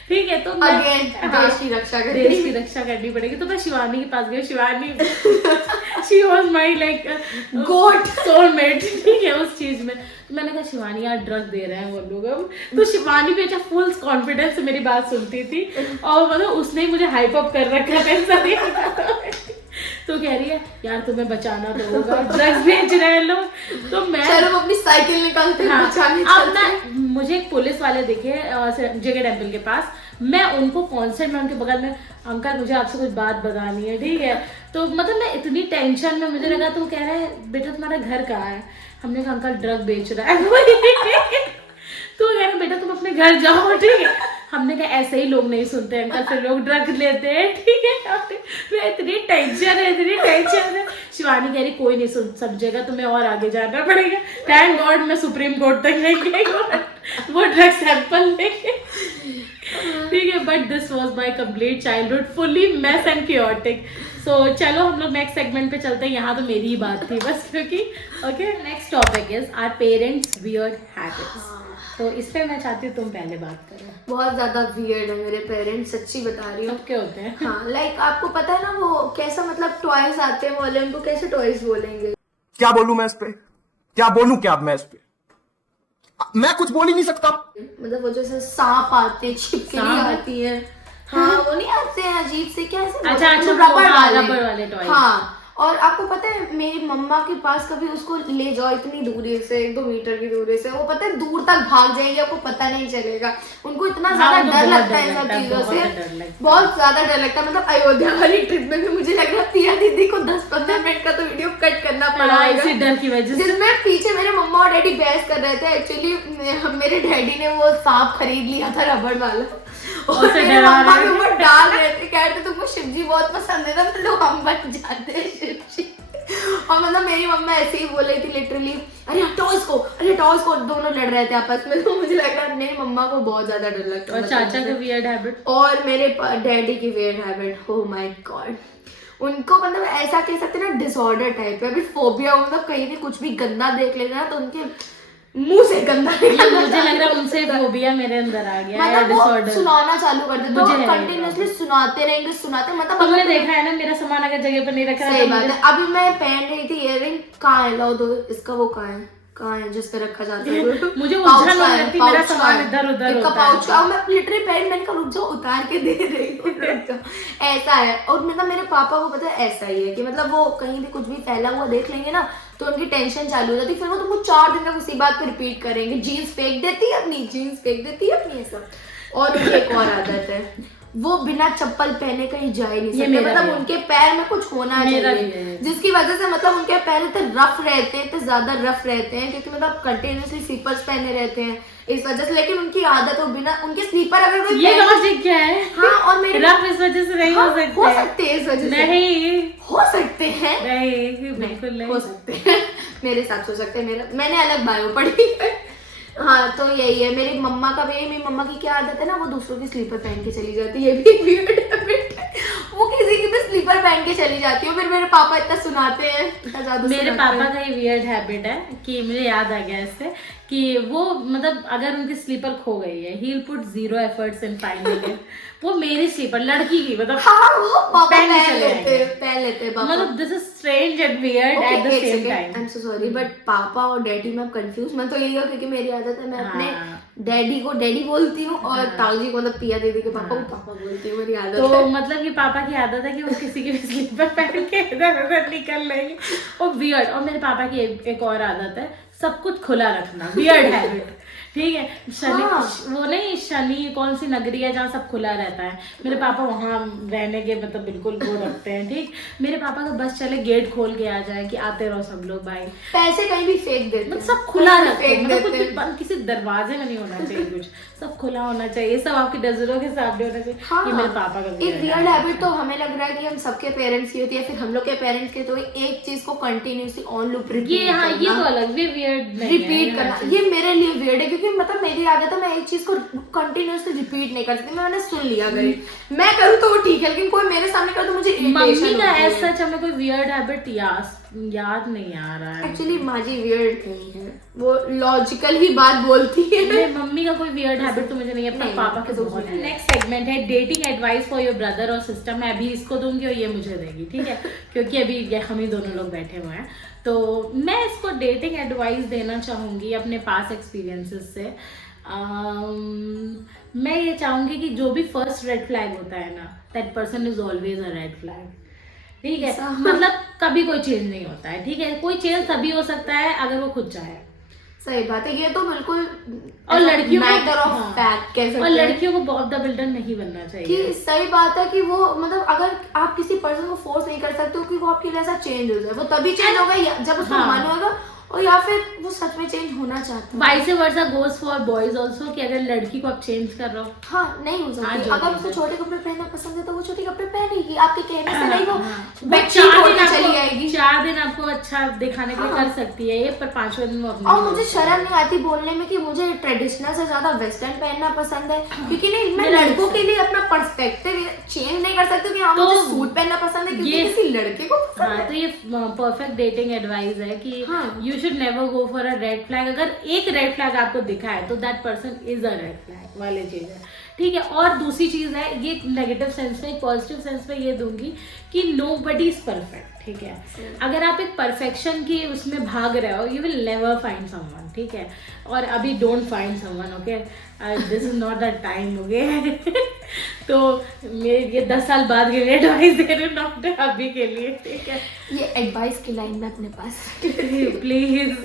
ठीक है। तो देश की रक्षा करनी पड़ेगी। तो मैं शिवानी के पास गई, Shivani she was my like goat soulmate, ठीक है, उस चीज में। तो मैंने कहा शिवानी यार ड्रग दे रहे हैं वो लोग अब, तो शिवानी भी अच्छा फुल कॉन्फिडेंस से मेरी बात सुनती थी, और मतलब उसने ही मुझे हाइप अप कर रखा था। तो कह रही है यार तुम्हें बचाना तो होगा, ड्रग्स बेच रहे हैं लोग। तो मैं चलो अपनी साइकिल निकालते हैं, बचाने अब चलते हैं। मुझे एक पुलिस वाले दिखे जगह टेम्पल के पास, मैं उनको कॉन्सेंट में उनके बगल में, अंकल मुझे आपसे कुछ बात बतानी है, ठीक है। तो मतलब मैं इतनी टेंशन में, मुझे लगा तो कह रहे हैं बेटा तुम्हारा घर कहाँ है, हमने कहा अंकल ड्रग बेच रहा है। तो कह रहे बेटा तुम अपने घर जाओ, ठीक है। हमने कहा ऐसे ही लोग नहीं सुनते अंकल, फिर लोग ड्रग लेते हैं, ठीक है। मैं इतनी टेंशन है। शिवानी कह रही कोई नहीं सुन समझेगा, तुम्हें और आगे जाना पड़ेगा। थैंक गॉड मैं सुप्रीम कोर्ट तक नहीं गई वो ड्रग सैंपल लेके, ठीक है। But this was my complete childhood, fully mess and chaotic. So चलो हम लोग नेक्स्ट सेगमेंट पे चलते हैं। यहाँ तो मेरी ही बात थी बस, क्योंकि okay next topic is our parents weird habits. तो इस पे मैं चाहती हूँ तुम पहले बात करो। बहुत ज्यादा वियर्ड है मेरे पेरेंट्स, सच्ची बता रही हूँ। क्या होते हैं? हाँ लाइक आपको पता है ना वो कैसा, मतलब टॉयज आते हैं वाले, उनको कैसे टॉयज बोलेंगे? क्या बोलूं मैं इस पे, क्या बोलूं क्या मैं इस पे, मैं कुछ बोल ही नहीं सकता। मतलब वो जैसे सांप आते हैं, छिपकली आती है, हाँ वो नहीं आते हैं अजीब से, क्या ऐसे अच्छा रबर वाले टॉय। हाँ, और आपको पता है मेरी मम्मा के पास कभी उसको ले जाओ इतनी दूरी से, 1-2 मीटर की दूरी से, वो पता है दूर तक भाग जाएंगे, आपको पता नहीं चलेगा। उनको इतना ज्यादा डर लगता है इन सब चीजों से, बहुत ज्यादा डर लगता है। मतलब अयोध्या वाली ट्रिप में भी मुझे लग रहा है पिया दीदी को 10-15 मिनट का तो वीडियो कट करना पड़ा इसी डर की वजह से, जिसमें पीछे मेरे मम्मा और डैडी बहस कर रहे थे। एक्चुअली मेरे डैडी ने वो सांप खरीद लिया था रबड़ वाला, और मेरे मम्मा के ऊपर डाल रहे थे, कह रहे थे तुमको शिवजी बहुत पसंद है ना, मतलब हम बच जाते हैं शिवजी। और मतलब मेरी मम्मा ऐसे ही बोल रही थी लिटरली, अरे हटाओ इसको, दोनों लड़ रहे थे आपस में। तो मुझे लग रहा है मेरी मम्मा को बहुत ज्यादा डर लगता है। और चाचा का वियर्ड हैबिट, और मेरे डैडी की weird habit, oh my God, उनको मतलब ऐसा कह सकते हैं ना डिसऑर्डर टाइप है, अभी फोबिया, मतलब कहीं भी कुछ भी गंदा देख लेना तो उनके मुंह से गंदा निकलना। मुझे लग रहा है उनसे फोबिया मेरे अंदर आ गया है, मतलब डिसऑर्डर। सुनाना चालू कर दे तो कंटिन्यूअसली सुनाते रहेंगे, मतलब तुमने देखा है ना मेरा सामान अगर जगह पर नहीं रखा है। सही बात है। अभी मैं पहन रही थी इयररिंग, कहाँ है, लाओ दो, इसका वो कहाँ है जिस पे रखा जाता है। मुझे उलझन हो जाती है, मेरा सामान इधर उधर होता है। पाउच का मैं लिटरली पहन, मैंने कहा रुक जाओ उतार के दे रही हूँ। ऐसा है। और मतलब मेरे पापा को पता है ऐसा ही है कि मतलब वो कहीं भी कुछ भी फैला हुआ देख लेंगे ना तो उनकी टेंशन चालू हो जाती है, फिर वो तुमको 4 दिन तक उसी बात पे रिपीट करेंगे, जीन्स फेंक देती है अपनी, ऐसा। और उनकी एक और आदत है, वो बिना चप्पल पहने कहीं जा ही नहीं सकते, मतलब उनके पैर में कुछ होना चाहिए, जिसकी वजह से मतलब उनके पैर इतने रफ रहते हैं, इतने ज्यादा रफ रहते हैं, क्योंकि मतलब कंटिन्यूसली स्लीपर्स पहने रहते हैं इस वजह से। लेकिन उनकी आदत हो बिना उनके स्लीपर अगर कोई ये लॉजिक क्या है? हाँ, और मेरे रफ इस वजह से नहीं हो सकते हैं इस वजह से, नहीं हो सकते हैं, नहीं बिल्कुल नहीं हो सकते हैं। मेरे साथ हो सकते हैं, मैंने अलग बायो पढ़ी है। हाँ तो यही है मेरी मम्मा का भी। मेरी मम्मा की क्या आदत है ना, वो दूसरों की स्लीपर पहन के चली जाती है, ये भी वियर्ड हैबिट है। वो किसी की भी स्लीपर पहन के चली जाती है, फिर मेरे पापा इतना सुनाते हैं, इतना ज्यादा मेरे पापा का ये वियर्ड हैबिट है कि मुझे याद आ गया इससे कि वो मतलब अगर उनकी स्लीपर खो गई है, he will put 0 efforts in finding it. वो मेरी स्लीपर लड़की की मतलब हाँ, वो पापा पहन लेते हैं पापा। मतलब this is strange and weird at the same time. I am so sorry but पापा और डैडी में कंफ्यूज मैं तो यही हूँ, क्योंकि मेरी आदत है मैं अपने डैडी को डैडी बोलती हूँ और ताऊजी को मतलब पिया दीदी के पापा को पापा बोलती हूँ, मेरी आदत है। तो मतलब कि पापा की आदत है कि वो किसी की भी स्लीपर पहन के इधर उधर निकल लेंगे, वो वियर्ड। और मेरे पापा की एक और आदत है, सब कुछ खुला रखना, वियर्ड हैबिट, ठीक है। शनि वो नहीं, शनि कौन सी नगरी है जहाँ सब खुला रहता है, मेरे पापा वहाँ रहने के मतलब बिल्कुल वो रखते हैं, ठीक। मेरे पापा का बस चले गेट खोल के आ जाए कि आते रहो सब लोग भाई, पैसे कहीं भी फेंक देते मतलब सब खुला रखते हैं, मतलब कुछ भी बंद किसी दरवाजे में नहीं होना चाहिए, कुछ सब खुला होना चाहिए, सब आपकी नजरों के सामने होना चाहिए। हाँ, ये मेरे पापा का एक वियर्ड हैबिट तो हमें लग रहा है कि हम सबके पेरेंट्स की होती है, फिर हम लोग के पेरेंट्स के, तो एक चीज को कंटिन्यूसली ऑन लूप रिपीट करना। ये तो अलग भी वियर्ड नहीं है, रिपीट करना ये मेरे लिए वियर्ड है, क्योंकि मतलब मेरी आदत है मैं एक चीज को कंटिन्यूसली रिपीट नहीं कर सकती, मैंने सुन लिया गई, मैं करूँ तो वो ठीक है, लेकिन कोई मेरे सामने करे तो मुझे इरिटेशन मम्मी का ऐसा हमें कोई वियर्ड हैबिट याद नहीं आ रहा है। एक्चुअली माजी वियर्ड नहीं है, वो लॉजिकल ही बात बोलती है। मम्मी का कोई वियर्ड हैबिट तो मुझे नहीं है, अपना पापा के बहुत है। नेक्स्ट सेगमेंट है dating advice for your brother और सिस्टर। मैं अभी इसको दूंगी और ये मुझे देगी, ठीक है, क्योंकि अभी हम ही दोनों लोग बैठे हुए हैं। तो मैं इसको डेटिंग एडवाइस देना चाहूँगी अपने पास एक्सपीरियंसेस से। मैं ये चाहूँगी कि जो भी फर्स्ट रेड फ्लैग होता है ना, that person is always a red flag, ठीक है, मतलब कभी कोई चेंज नहीं होता है, ठीक है, कोई चेंज तभी हो सकता है अगर वो खुद चाहे। सही बात है, ये तो बिल्कुल और लड़कियों मैटर ऑफ हाँ, फैक्ट कह सकते हैं। और लड़कियों को बॉब द बिल्डर नहीं बनना चाहिए। कि सही बात है कि वो मतलब अगर आप किसी पर्सन को फोर्स नहीं कर सकते हो कि वो आपके लिए ऐसा चेंज हो जाए, वो तभी चेंज होगा जब उसको हाँ। मन होगा, और या फिर वो सच में चेंज होना चाहता है। Vice versa goes for boys also, कि अगर लड़की को आप चेंज कर रहे हो, हाँ नहीं हो सकती, हाँ, अगर उसको छोटे कपड़े पहनना पसंद है तो वो छोटे कपड़े पहनेगी, आपके कहने से नहीं वो वो चली आएगी। 4 दिन आपको अच्छा दिखाने के लिए कर सकती है ये, पर 5वें दिन वो अपने और मुझे शर्म नहीं आती बोलने में कि मुझे ट्रेडिशनल से ज्यादा वेस्टर्न पहनना पसंद है, क्योंकि नहीं मैं लड़कों के लिए अपना पर्सपेक्टिव चेंज नहीं कर सकती कि हाँ तो मुझे सूट पहनना पसंद है क्योंकि किसी लड़के को पसंद हाँ, है। तो ये परफेक्ट डेटिंग एडवाइस है कि you should never go for a red flag. अगर एक रेड फ्लैग आपको दिखा है तो that person is a red flag वाली चीज है, ठीक है। और दूसरी चीज है, ये नेगेटिव सेंस में, पॉजिटिव सेंस में ये दूंगी कि नोबडी इज परफेक्ट, ठीक है। अगर आप एक परफेक्शन की उसमें भाग रहे हो, you will never find someone, ठीक है। और अभी don't find someone, okay, this is not the time, okay. तो मैं ये 10 साल बाद के लिए एडवाइस दे रही हूँ, नॉट अभी के लिए, ठीक है। ये एडवाइस की लाइन में अपने पास प्लीज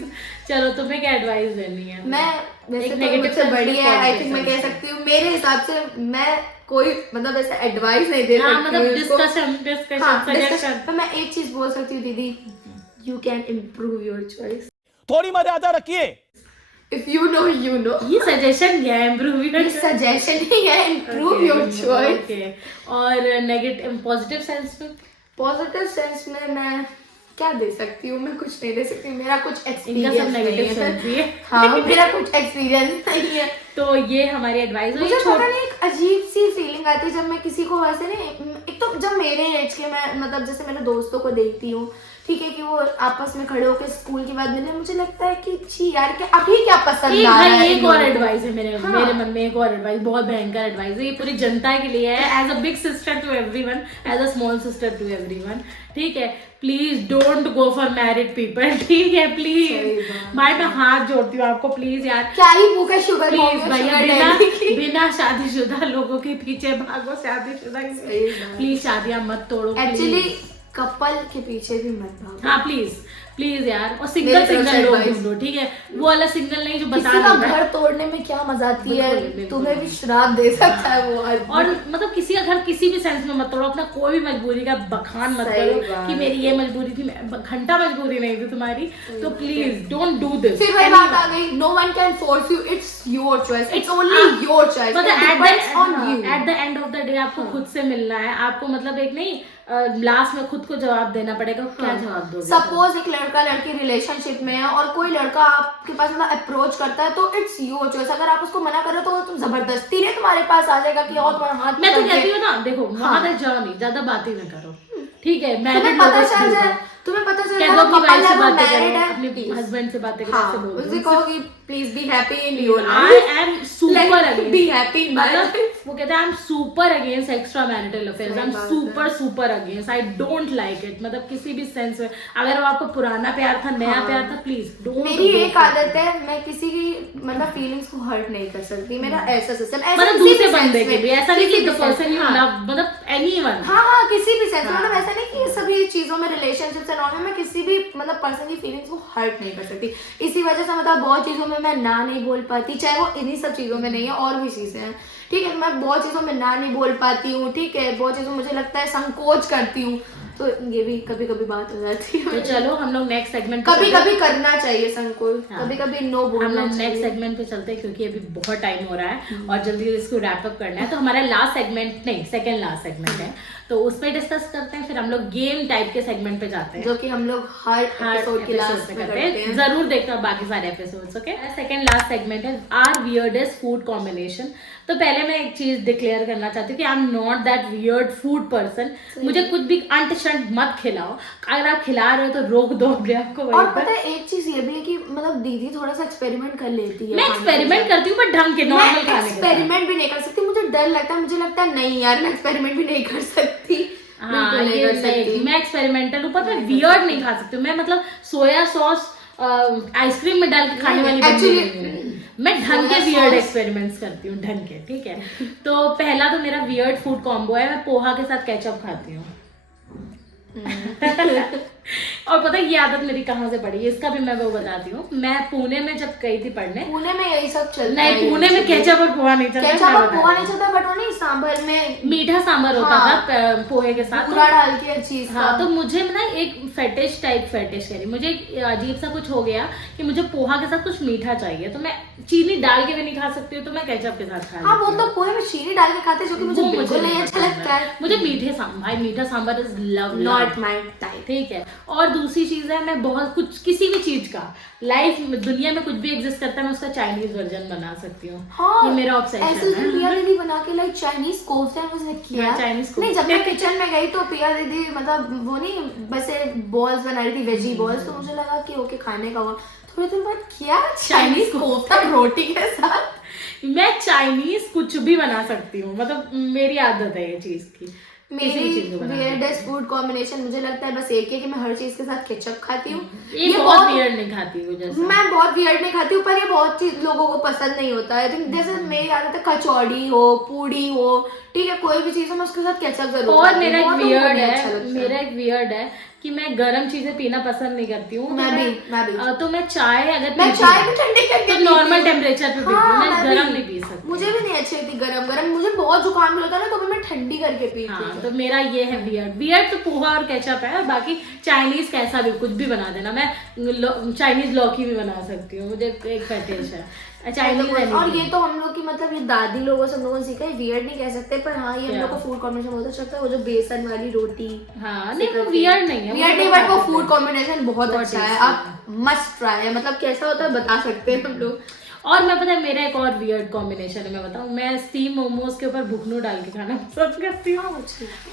चलो, तुम्हें क्या एडवाइस देनी है? मैं वैसे तो negative मुझसे sense बड़ी में है, आई positive थिंक मैं sense कह में। सकती हूँ मेरे हिसाब से मैं कोई मतलब ऐसा एडवाइस नहीं दे हाँ, सकती मतलब हूँ इसको। डिस्कशन हाँ, सजेशन। पर मैं एक चीज बोल सकती हूँ दीदी, you can improve your choice, थोड़ी मर्यादा रखिए। If you know you know. ये सजेशन क्या है? इम्प्रूव ये सजेशन ही है, इम्प्रूव योर चॉइस। ओके, और नेगेटिव पॉजिटिव सेंस में? पॉजिटिव सेंस में मैं क्या दे सकती हूँ? मैं कुछ नहीं दे सकती, मेरा कुछ इनका सब एक्सपीरियंस नहीं नेगेटिव सेंस ही है। है। हाँ, मेरा कुछ एक्सपीरियंस नहीं है। तो ये हमारी एडवाइस मुझे पता नहीं, एक अजीब सी फीलिंग आती है जब मैं किसी को वैसे नहीं, एक तो जब मेरे एज के मैं मतलब जैसे मेरे दोस्तों को देखती हूँ, ठीक है, कि वो आपस में खड़े होकर स्कूल के बाद मिले, मुझे लगता है कि छी यार कि अभी क्या पसंद आ रहा है। एक और एडवाइस है मेरे हाँ। मेरे मन में, एक और एडवाइस बहुत भयंकर एडवाइस है, ये पूरी जनता के लिए है, as a big sister to everyone, as a small sister to everyone, ठीक है। Please don't go for married people, ठीक है, प्लीज भाई मैं हाथ जोड़ती हूँ आपको, प्लीज यार, क्या ही भूख है शुगर प्लीज भैया, बिना बिना शादीशुदा लोगों के पीछे भागो, शादीशुदा प्लीज शादियां मत तोड़ो एक्चुअली कपल के पीछे भी मत भागो। हाँ प्लीज यार, और मेरी तरफ से लोग advice। ढूंढो, ठीक है, वो वाला सिंगल नहीं जो बता किसी का रहा है। घर तोड़ने में क्या मजा आती है, बिल्कुल। तुम्हें भी श्राप दे सकता है वो आदमी। और मतलब किसी का घर किसी भी सेंस में मत तोड़ो, अपना कोई भी मजबूरी का बखान मत सही करो बात। कि मेरी ये मजबूरी थी, घंटा मजबूरी नहीं थी तुम्हारी, तो प्लीज डोंट डू दिस। फिर वही बात आ गई, no one can force you, it's your choice, it's only your choice, depends on you. At the end of the day आपको खुद से मिलना है, आपको मतलब एक नहीं लास्ट में खुद को जवाब देना पड़ेगा, क्या जवाब दोगे? सपोज एक लड़का लड़की रिलेशनशिप में है और कोई लड़का आपके पास मतलब अप्रोच करता है, तो इट्स योर चॉइस। अगर आप उसको मना करो तो वो तुम जबरदस्ती नहीं तुम्हारे पास आ जाएगा कि और तुम्हारा हाथ मैं तो पकड़ के- कहती हूँ ना, देखो वहां तक जाओ नहीं, ज्यादा बात ही ना करो, ठीक है। तुम्हें पता चल जाए, तुम्हें पता चल कह जाए दो वो अपनी वाइफ से couple है, वो बातें married करो, है, अपने please। हस्बैंड से बातें करो, हाँ, उससे बोल उसे दो। कहो कि please be happy in your I life, am super against, be happy in my मतलब लाइफ। वो कहते हैं आई am super against extra marital affairs, I am सही बात है। Super against, I don't like it, मतलब किसी भी सेंस में। अगर वो आपको पुराना प्यार था, नया प्यार था, प्लीज डोंट। मेरी एक आदत है, मैं किसी की मतलब फीलिंग्स को हर्ट नहीं कर सकती, मेरा ऐसा सिस्टम, ऐसा मतलब किसी दूसरे भी बंदे sense के में, भी ऐसा नहीं किसी कि द भी sense पर्सन में, यू हाँ। लव, मतलब एनीवन। हाँ किसी भी सेंस में, हाँ। मतलब ऐसा नहीं कि ये सभी चीजों में रिलेशनशिप से नॉर्मल, मैं किसी भी मतलब पर्सन की फीलिंग्स को हर्ट नहीं कर सकती। इसी वजह से मतलब बहुत चीजों में मैं ना नहीं बोल पाती, चाहे वो इन्हीं सब चीजों में नहीं है, और भी चीजें हैं, ठीक है। मैं बहुत चीजों में ना नहीं बोल पाती हूँ, ठीक है, बहुत चीजों में मुझे लगता है संकोच करती हूँ, तो ये भी कभी कभी बात हो जाती है। तो चलो हम लोग नेक्स्ट सेगमेंट, कभी कभी करना चाहिए संकोच, हाँ। कभी कभी नो हम बोलना लोग नेक्स्ट चाहिए। सेगमेंट पे चलते हैं क्योंकि अभी बहुत टाइम हो रहा है और जल्दी इसको रैप अप करना है। तो हमारा लास्ट सेगमेंट नहीं, सेकंड लास्ट सेगमेंट है, तो उस पर डिस्कस करते हैं, फिर हम लोग गेम टाइप के सेगमेंट पे जाते हैं, जो कि हम लोग हर एपिसोड के लास्ट में करते हैं। जरूर देखना बाकी सारे episodes, okay. Second last segment है आर वियर्डेस्ट फूड कॉम्बिनेशन। तो पहले मैं एक चीज डिक्लेयर करना चाहती हूँ कि I am not that weird food person, मुझे कुछ भी अंट शंट मत खिलाओ, अगर आप खिला रहे हो तो रोक दो अपने आपको और वहीं पता पर। है एक चीज ये भी है कि मतलब दीदी थोड़ा सा एक्सपेरिमेंट कर लेती है, मैं एक्सपेरिमेंट करती हूँ, पर ढंग के नॉर्मल खाने के साथ। एक्सपेरिमेंट भी नहीं कर सकती, मुझे डर लगता है, मुझे लगता है नहीं यार मैं एक्सपेरिमेंट भी नहीं कर सकती। हाँ, बिल्कुल नहीं ये कर सकती। मैं एक्सपेरिमेंटल हूँ, पर मैं वियर्ड नहीं खा सकती हूँ। मैं मतलब सोया सॉस आइसक्रीम में डाल के खाने वाली बंदी Actually, नहीं हूँ। मैं ढंग के soya वियर्ड sauce- एक्सपेरिमेंट्स करती हूँ, ढंग के, ठीक है। तो पहला तो मेरा वियर्ड फूड कॉम्बो है, मैं पोहा के साथ केचप खाती हूँ। और पता है ये आदत मेरी कहाँ से पड़ी है, इसका भी मैं वो बताती हूँ। मैं पुणे में जब गई थी पढ़ने, पुणे में यही सब चलता है। नहीं पुणे में केचप और पोहा नहीं चलता, केचप और पोहा नहीं चलता, बट वो नहीं सांभर में मीठा सांभर होता था पोहे के साथ, पूरा डाल के चीज। हाँ, तो मुझे ना एक फेटिश कह रही, मुझे एक अजीब सा कुछ हो गया कि मुझे पोहा के साथ कुछ मीठा चाहिए, तो मैं चीनी डाल के भी नहीं खा सकती हूँ, तो मैं केचप के साथ खा हाँ, वो तो पोहे में चीनी डाल के खाते हैं, जो कि मुझे बिल्कुल नहीं अच्छा लगता है। मुझे मीठा sambar is love, not my type. ठीक है। और दूसरी चीज है, मैं बहुत कुछ किसी भी चीज का लाइफ में दुनिया में कुछ भी एग्जिस्ट करता है, मैं उसका चाइनीज वर्जन बना सकती हूँ। हाँ, ये मेरा ऑब्सेशन ऐसे है। पिया दीदी बना के लाइक चाइनीज कोफ्ता मुझे किया। चाइनीज नहीं, जब मैं किचन में गई तो पिया दीदी मतलब वो नहीं बस बॉल्स बना रही थी, वेजी बॉल्स, तो मुझे लगा कि ओके खाने का हुआ। थोड़े दिन बाद क्या चाइनीज कोफ्ता रोटी के साथ। मैं चाइनीज कुछ भी बना सकती हूँ, मतलब मेरी आदत है ये चीज की। मेरी weirdest फूड कॉम्बिनेशन मुझे लगता है बस एक है कि मैं हर चीज के साथ केचप खाती हूँ। ये बहुत वियर्ड नहीं खाती हूँ, जैसे मैं बहुत वियर्ड नहीं खाती हूँ, पर ये बहुत चीज लोगों को पसंद नहीं होता है। जैसे मेरी आदत है कचौड़ी हो, पूड़ी हो, ठीक है, कोई भी चीज हो मैं उसके साथ केचप जरूर। और मेरा एक वियर्ड है कि मैं गर्म चीजें पीना पसंद नहीं करती हूँ। मैं भी तो मैं चाय मैं चाय भी ठंडी करके तो नॉर्मल टेम्परेचर पे पीती हूँ, मैं गर्म नहीं पी सकती। मुझे भी नहीं अच्छी लगती गरम। मुझे बहुत जुकाम भी होता है ना, तो मैं ठंडी करके पीती हूँ। हाँ, तो मेरा ये है वियर्ड तो पोहा और केचप है, और बाकी चाइनीज कैसा भी कुछ भी बना देना। मैं चाइनीज लौकी भी बना सकती हूँ, मुझे एक फेटिश है चाइनीज। और ये तो हम लोग की मतलब ये दादी लोगों से हम लोगों ने सीखा है, वियर्ड नहीं कह सकते, पर हाँ ये हम लोग को फूड कॉम्बिनेशन बहुत अच्छा लगता है। वो जो बेसन वाली रोटी, हाँ नहीं वो वियर्ड नहीं है, वियर्ड नहीं, बट वो फूड कॉम्बिनेशन बहुत अच्छा है। आप मस्ट ट्राई है, मतलब कैसा होता है बता सकते हैं हम लोग। और मैं पता है मेरा एक और वियर्ड कॉम्बिनेशन है, मैं बताऊँ, मैं स्टीम मोमोज के ऊपर भुगनू डाल के खाना पसंद करती हूँ,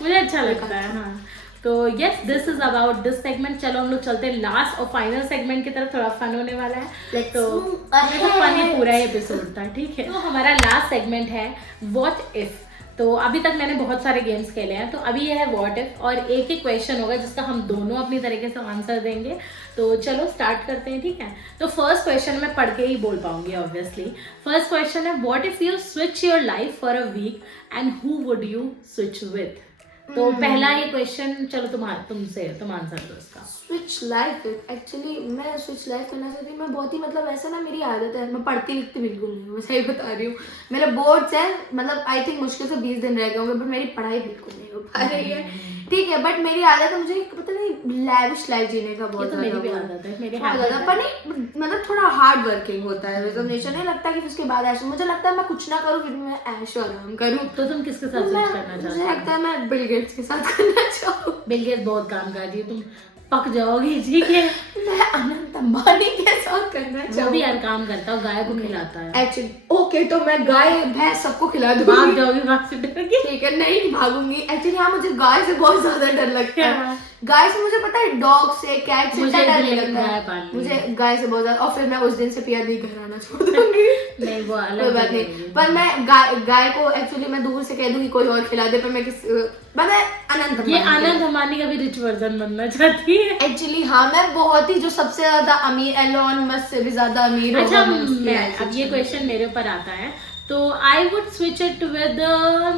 मुझे अच्छा लगता है। हाँ, तो yes, this is about this segment. चलो हम लोग चलते हैं लास्ट और फाइनल सेगमेंट की तरफ, थोड़ा फन होने वाला है। तो फनी पूरा एपिसोड था, ठीक है। तो हमारा लास्ट सेगमेंट है व्हाट इफ। तो अभी तक मैंने बहुत सारे गेम्स खेले हैं, तो अभी ये है व्हाट इफ, और एक ही क्वेश्चन होगा जिसका हम दोनों अपनी तरीके से आंसर देंगे। तो चलो स्टार्ट करते हैं, ठीक है। तो फर्स्ट क्वेश्चन मैं पढ़ के ही बोल पाऊंगी ऑब्वियसली। फर्स्ट क्वेश्चन है what if you switch your life for a week and who would you switch with. तो पहला ये क्वेश्चन, चलो तुम आंसर दो इसका। स्विच लाइफ, एक्चुअली मैं स्विच लाइफ करना चाहती हूँ। मैं बहुत ही मतलब ऐसा ना मेरी आदत है, मैं पढ़ती लिखती बिल्कुल नहीं हूँ, मैं सही बता रही हूँ। मेरे बोर्ड्स हैं, मतलब आई थिंक मुश्किल से 20 दिन रह गए होंगे, बट मेरी पढ़ाई बिल्कुल नहीं हो पा रही है, ठीक है। बट मेरी आदत है, मुझे पता नहीं लैविश लाइफ जीने का बहुत मेरी भी आदत है, मेरी ज़्यादा, पर नहीं मतलब थोड़ा हार्ड वर्किंग होता है। रेजोनेशन नहीं लगता कि उसके बाद ऐश, मुझे लगता है मैं कुछ ना करूँ फिर मैं ऐश आराम करूँ। तो तुम किसके साथ स्विच करना चाहते हो? मुझे लगता है मैं बिल गेट्स के साथ करना चाहूँ। बिल गेट्स बहुत काम कर रही है, तुम पक जाओगी, ठीक है। मैं अनंत अंबानी के साथ करना वो चाहूँ। भी यार काम करता है, गाय को खिलाता है। एक्चुअली ओके, तो मैं गाय भैंस सबको खिला दूंगी। भाग जाओगी वहां से डर के? ठीक है, नहीं भागूंगी। एक्चुअली हाँ, मुझे गाय से बहुत ज्यादा डर लगता है। गाय से मुझे पता है, डॉग से, कैट से मुझे डर भी नहीं लगता गाय है। पालनी मुझे गाय से बहुत ज्यादा, और फिर मैं उस दिन से पिया नहीं घर आना छोड़ दूंगी। नहीं वो कोई अलग बात नहीं, पर मैं गाय को एक्चुअली मैं दूर से कह दूंगी कोई और खिला दे, पर मैं अनंत ये अनंत अंबानी का भी रिच वर्जन बनना चाहती है। एक्चुअली हाँ, मैं बहुत ही जो सबसे ज्यादा अमीर, एलोन मस्क से भी ज्यादा अमीर अच्छा, होगा मैं उसकी मैं life अब से ये क्वेश्चन मेरे ऊपर आता है, तो I would switch it with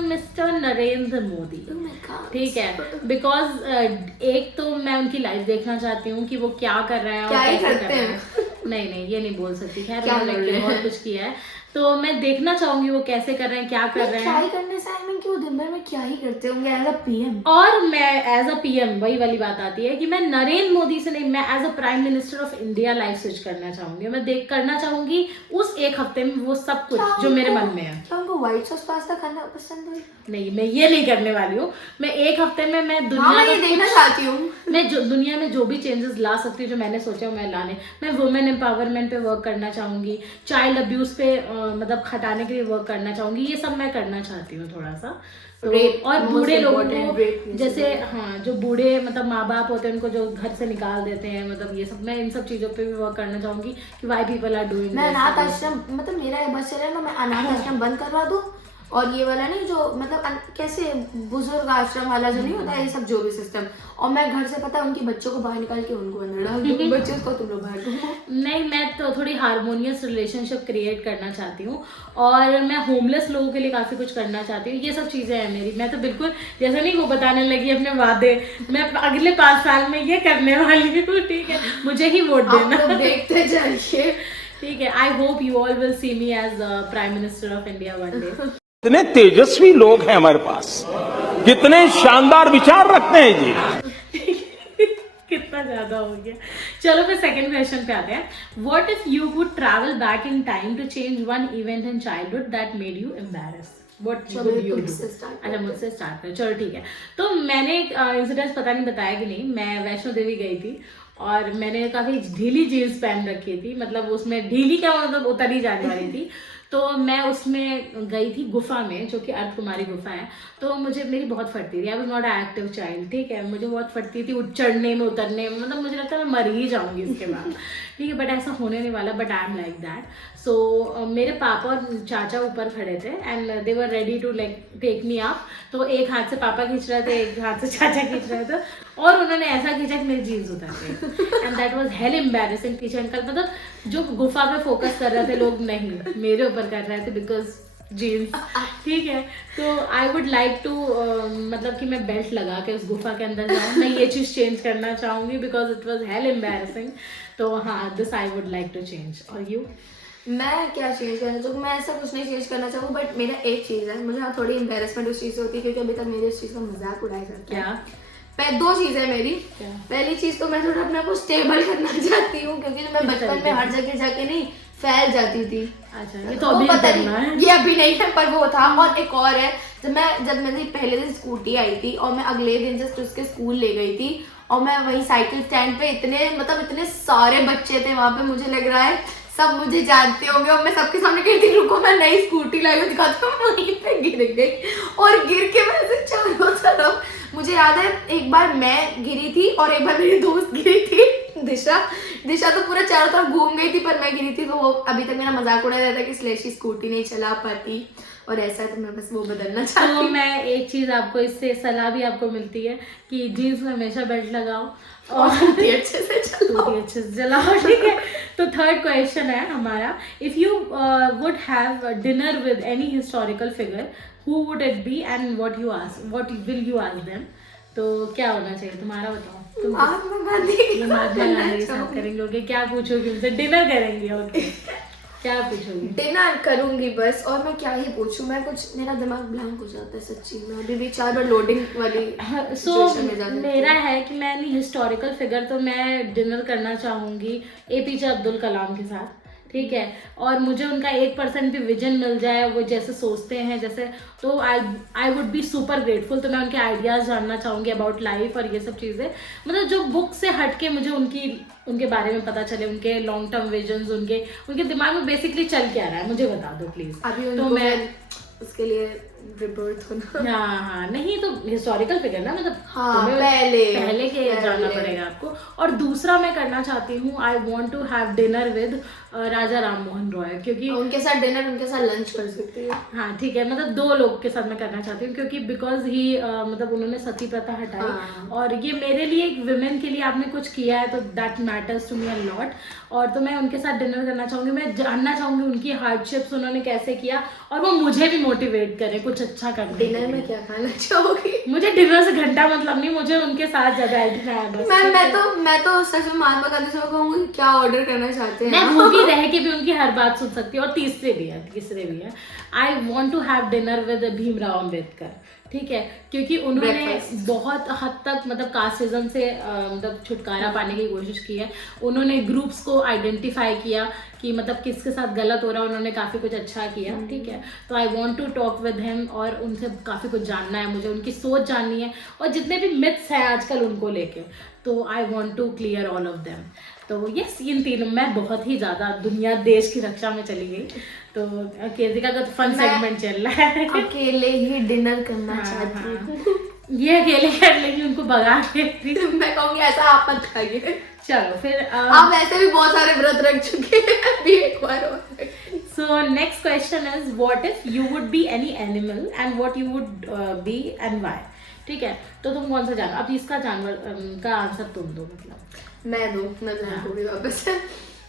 mister Narendra Modi, Oh my God. ठीक है। बिकॉज एक तो मैं उनकी लाइफ देखना चाहती हूँ कि वो क्या कर रहे हैं, क्या और ही कैसे करते कर रहे हैं। हैं। नहीं ये नहीं बोल सकती, खैर क्या उन्होंने कर रहे बहुत हैं। कुछ किया है, तो मैं देखना चाहूंगी वो कैसे कर रहे हैं, क्या कर रहे क्या हैं। ही करने से आई मीन कि वो दिन भर में क्या ही करते होंगे एज अ पीएम। और मैं एज अ पीएम, वही वाली बात आती है कि मैं नरेंद्र मोदी से नहीं, मैं as a prime minister of India life switch करना चाहूंगी। मैं करना चाहूंगी उस एक हफ्ते में वो सब कुछ जो मेरे मन में है। क्या उनको व्हाइट सॉस पास्ता खाना पसंद है? नहीं, मैं ये नहीं करने वाली हूँ। मैं एक हफ्ते में मैं हाँ, दुनिया मैं ये का देखना चाहती हूँ। मैं जो दुनिया में जो भी चेंजेस ला सकती हूँ, जो मैंने सोचा मैं लाने, मैं वुमेन एम्पावरमेंट पे वर्क करना चाहूंगी, चाइल्ड अब्यूज पे मतलब हटाने के लिए वर्क करना चाहूंगी, ये सब मैं करना चाहती हूँ थोड़ा सा। तो और बूढ़े लोगों को, जैसे हाँ जो बूढ़े मतलब माँ बाप होते हैं उनको जो घर से निकाल देते हैं, मतलब ये सब, मैं इन सब चीजों पे भी वर्क करना चाहूंगी कि व्हाई पीपल आर डूइंग। मैं अनाथ आश्रम, मतलब मेरा ये बस चले ना, मैं अनाथ आश्रम बंद करवा दूँ और ये वाला नहीं जो मतलब कैसे बुजुर्ग आश्रम वाला जो नहीं होता है, ये सब जो भी सिस्टम। और मैं घर से पता है उनके बच्चों को बाहर निकाल के उनको अंदर डाल दूं, बच्चों को तुम लोग बाहर घूमो। नहीं, मैं तो थोड़ी हारमोनियस रिलेशनशिप क्रिएट करना चाहती हूँ और मैं होमलेस लोगों के लिए काफ़ी कुछ करना चाहती हूँ। ये सब चीज़ें हैं मेरी। मैं तो बिल्कुल जैसे नहीं वो बताने लगी अपने वादे, मैं अगले 5 साल में ये करने वाली हूँ, ठीक है, मुझे ही वोट देना। आप लोग देखते जाइए, ठीक है। I hope you all will see me as prime minister of India one day. कितने तेजस्वी लोग हैं हमारे पास, कितने शानदार विचार रखते हैं जी। कितना ज्यादा हो गया। चलो फिर सेकंड क्वेश्चन पे आते हैं। What if you would travel back in time to change one event in childhood that made you embarrass? What would you do? अच्छा, मुझसे स्टार्ट करो। चलो ठीक है। तो मैंने एक इंसिडेंट पता नहीं बताया कि नहीं, मैं वैष्णो देवी गई थी और मैंने काफी ढीली जीन्स पहन रखी थी, मतलब उसमें ढीली क्या मतलब उतर ही जाने वाली थी। तो मैं उसमें गई थी गुफा में, जो कि अर्धकुमारी गुफा है। तो मुझे मेरी बहुत फटती थी। I was not an active child, ठीक है, मुझे बहुत फटती थी चढ़ने में उतरने में, मतलब मुझे लगता है मैं मर ही जाऊंगी इसके बाद, ठीक है। बट ऐसा होने नहीं वाला, but I am like that. So मेरे पापा और चाचा ऊपर खड़े थे and they were ready to like take me up. तो एक हाथ से पापा खींच रहे थे, एक हाथ से चाचा खींच रहे थे और उन्होंने ऐसा खींचा कि मेरी जीन्स उतर गई and that was hello embarrassing. पीछे अंकल मतलब जो गुफा पे फोकस कर रहे थे लोग, नहीं मेरे ऊपर कर रहे थे बिकॉज जीन्स, ठीक है। तो आई वुड लाइक टू मतलब कि मैं बेल्ट लगा के उस गुफा के अंदर जाऊँ, मैं ये चीज़ चेंज करना चाहूँगी because it was hell embarrassing. तो हाँ, this I would like to change. और यू? मैं क्या चेंज करना चाहूँ? मैं ऐसा कुछ नहीं चेंज करना चाहूँ, बट मेरा एक चीज़ है, मुझे थोड़ी एम्बैरेसमेंट उस चीज़ से होती है क्योंकि अभी तक मेरे इस चीज़ का मजाक उड़ाया जाता है। क्या? 2 चीज़ें मेरी। क्या? पहली चीज़ तो मैं थोड़ा अपने आप को स्टेबल करना चाहती हूँ क्योंकि मैं बचपन में हर जगह जाके नहीं फैल जाती थी। अच्छा, ये तो अभी करना है। ये अभी नहीं है पर वो था। और एक और है, जब मेरी पहले दिन स्कूटी आई थी और मैं अगले दिन जस्ट उसके स्कूल ले गई थी और मैं वही साइकिल स्टैंड पे इतने सारे बच्चे थे वहां पे, मुझे लग रहा है सब मुझे जानते होंगे और मैं सबके सामने कहती रुको मैं नई स्कूटी लाई हूँ, दिखाती हूँ, वहीं पे गिर गई और गिर के मैं ऐसे चारों तरफ। मुझे याद है एक बार मैं गिरी थी और एक बार मेरी दोस्त गिरी थी दिशा तो पूरा चारों तरफ घूम गई थी पर मैं गिरी थी। तो वो अभी तक मेरा मजाक उड़ाया जाता है कि स्लेशी स्कूटी नहीं चला पाती और ऐसा है, तो मैं बस वो बदलना चाहती हूँ। तो मैं एक चीज आपको इससे सलाह भी आपको मिलती है कि जीन्स में हमेशा बेल्ट लगाओ और अच्छे से चलाओ, ठीक है। तो थर्ड क्वेश्चन है हमारा, if you would have dinner with any historical figure, who would it be and what will you ask them? तो क्या होना चाहिए तुम्हारा, बताओ। तुम महात्मा गांधी के साथ करेंगे? ओके, क्या पूछोगे उनसे? डिनर करेंगे? ओके, क्या पूछोगी? डिनर करूंगी बस, और मैं क्या ही पूछूं, मैं कुछ मेरा दिमाग ब्लैंक हो जाता है सच्ची में, अभी भी 4 बार लोडिंग वाली सिचुएशन में जाती हूं। मेरा है कि मैं नहीं हिस्टोरिकल फिगर, तो मैं डिनर करना चाहूंगी एपीजे अब्दुल कलाम के साथ, ठीक है। और मुझे उनका 1% भी विजन मिल जाए, वो जैसे सोचते हैं जैसे, तो I would be super grateful. तो मैं उनके आइडियाज़ जानना चाहूँगी अबाउट लाइफ और ये सब चीज़ें, मतलब जो बुक से हट के मुझे उनके बारे में पता चले, उनके लॉन्ग टर्म विजन्स, उनके दिमाग में बेसिकली चल क्या रहा है, मुझे बता दो प्लीज़। अभी तो मैं उसके लिए रिबर्थ होना, हाँ नहीं तो हिस्टोरिकल फिगर ना, मतलब हाँ, तुम्हें पहले के पहले जाना पड़ेगा आपको। और दूसरा मैं करना चाहती हूँ, I want to have dinner with Raja Ram Mohan Roy, क्योंकि उनके साथ डिनर, उनके साथ लंच कर सकती है। हाँ ठीक है, मतलब 2 लोग के साथ मैं करना चाहती हूँ क्योंकि बिकॉज ही मतलब उन्होंने सती प्रथा हटाई, हाँ। और ये मेरे लिए एक विमेन के लिए आपने कुछ किया है, तो that matters to me a lot. और तो मैं उनके साथ डिनर करना चाहूँगी, मैं जानना चाहूँगी उनकी हार्डशिप्स उन्होंने कैसे किया, और वो मुझे भी मोटिवेट करे कुछ अच्छा करने। डिनर में क्या खाना चाहोगी? मुझे डिनर से घंटा मतलब नहीं, मुझे उनके साथ ज्यादा एडिट है बस। मैं तो सच में महात्मा गांधी से कहूंगी क्या ऑर्डर करना चाहते हैं। मैं भूखी रह के भी उनकी हर बात सुन सकती हूँ। और तीसरे भी है, I want to have dinner with Bhimrao Ambedkar, ठीक है, क्योंकि उन्होंने बहुत हद तक मतलब कास्टिज्म से मतलब छुटकारा पाने की कोशिश की है। उन्होंने ग्रुप्स को आइडेंटिफाई किया कि मतलब किसके साथ गलत हो रहा है, उन्होंने काफ़ी कुछ अच्छा किया, ठीक है। तो I want to talk with him और उनसे काफ़ी कुछ जानना है मुझे, उनकी सोच जाननी है, और जितने भी मिथ्स हैं आजकल उनको लेके, तो I want to clear all of them. तो यस, इन तीनों में बहुत ही ज़्यादा दुनिया देश की रक्षा में चली गई। तो केजिका का तो फन सेगमेंट चल रहा है। अकेले ही डिनर करना चाहती हूँ। ये अकेले कर लेंगे, उनको भगा के। मैं कहूँगी ऐसा आप मत खाइए। चलो फिर आप ऐसे भी बहुत सारे व्रत रख चुके हैं, अभी एक बार और So next question is, what if you would be any animal and what you would be and why? ठीक है, तो तुम कौन सा जानवर, अब इसका जानवर का आंसर तुम दो, मतलब मैं दूं, मैं दूंगी वापस से।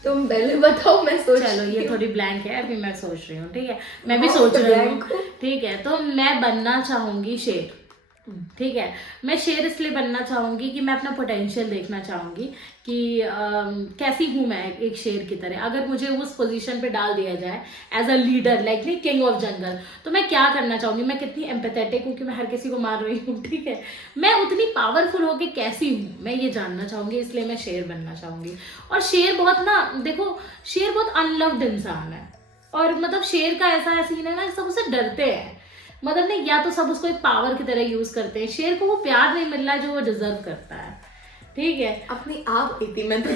तुम पहले बताओ, मैं सोच। चलो ये थोड़ी ब्लैंक है, अभी मैं सोच रही हूँ। ठीक है, मैं भी सोच रही हूँ। ठीक है, तो मैं बनना चाहूंगी शेर। ठीक है, मैं शेर इसलिए बनना चाहूंगी कि मैं अपना पोटेंशियल देखना चाहूंगी कि कैसी हूँ मैं एक शेर की तरह। अगर मुझे उस पोजीशन पे डाल दिया जाए एज अ लीडर, लाइक नहीं किंग ऑफ जंगल, तो मैं क्या करना चाहूंगी, मैं कितनी एम्पैथेटिक हूँ कि मैं हर किसी को मार रही हूँ। ठीक है, मैं उतनी पावरफुल होके कैसी हूँ, मैं ये जानना चाहूंगी, इसलिए मैं शेर बनना चाहूंगी। और शेर बहुत ना, देखो शेर बहुत अनलव्ड इंसान है, और मतलब शेर का ऐसा सीन है ना, सब उससे डरते हैं। मतलब नहीं, या तो सब उसको एक पावर की तरह यूज करते हैं। शेर को वो प्यार नहीं मिल रहा है जो वो डिजर्व करता है। ठीक है, अपनी आप थी, मैं तो